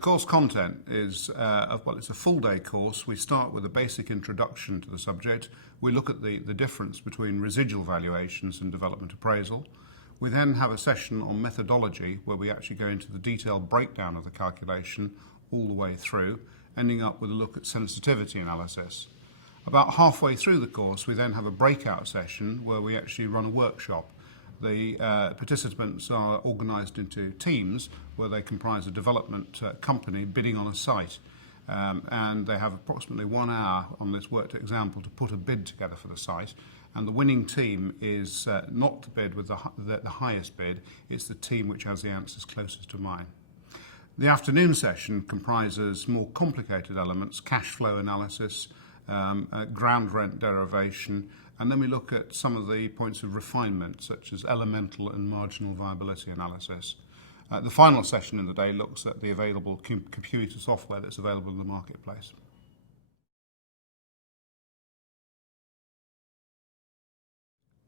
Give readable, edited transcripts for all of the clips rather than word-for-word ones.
course content is, it's a full day course. We start with a basic introduction to the subject. We look at the difference between residual valuations and development appraisal. We then have a session on methodology where we actually go into the detailed breakdown of the calculation all the way through, ending up with a look at sensitivity analysis. About halfway through the course, we then have a breakout session where we actually run a workshop. The participants are organised into teams where they comprise a development company bidding on a site. And they have approximately 1 hour on this worked example to put a bid together for the site. And the winning team is not the bid with the highest bid, it's the team which has the answers closest to mine. The afternoon session comprises more complicated elements, cash flow analysis, ground rent derivation, and then we look at some of the points of refinement, such as elemental and marginal viability analysis. The final session in the day looks at the available computer software that's available in the marketplace.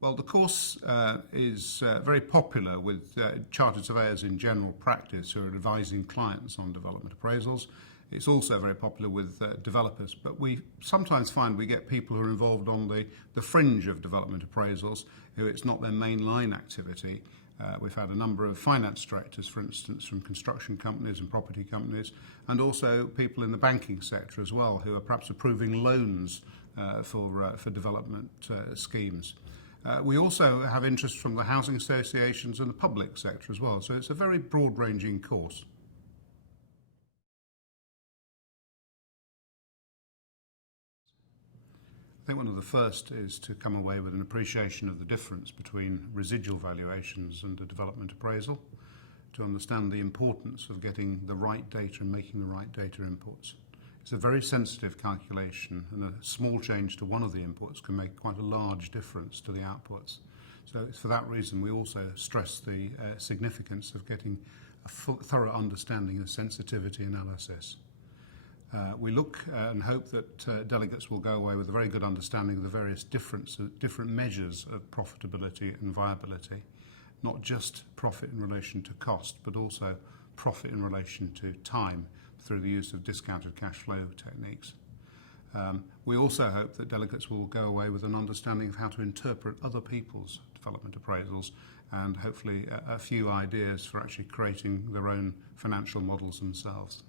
Well, the course is very popular with chartered surveyors in general practice who are advising clients on development appraisals. It's also very popular with developers, but we sometimes find we get people who are involved on the fringe of development appraisals, who it's not their mainline activity. We've had a number of finance directors, for instance, from construction companies and property companies, and also people in the banking sector as well, who are perhaps approving loans for development schemes. We also have interest from the housing associations and the public sector as well, so it's a very broad-ranging course. I think one of the first is to come away with an appreciation of the difference between residual valuations and a development appraisal, to understand the importance of getting the right data and making the right data inputs. It's a very sensitive calculation, and a small change to one of the inputs can make quite a large difference to the outputs. So for that reason we also stress the significance of getting a thorough understanding of sensitivity analysis. We look and hope that delegates will go away with a very good understanding of the various different measures of profitability and viability, not just profit in relation to cost, but also profit in relation to time through the use of discounted cash flow techniques. We also hope that delegates will go away with an understanding of how to interpret other people's development appraisals, and hopefully a few ideas for actually creating their own financial models themselves.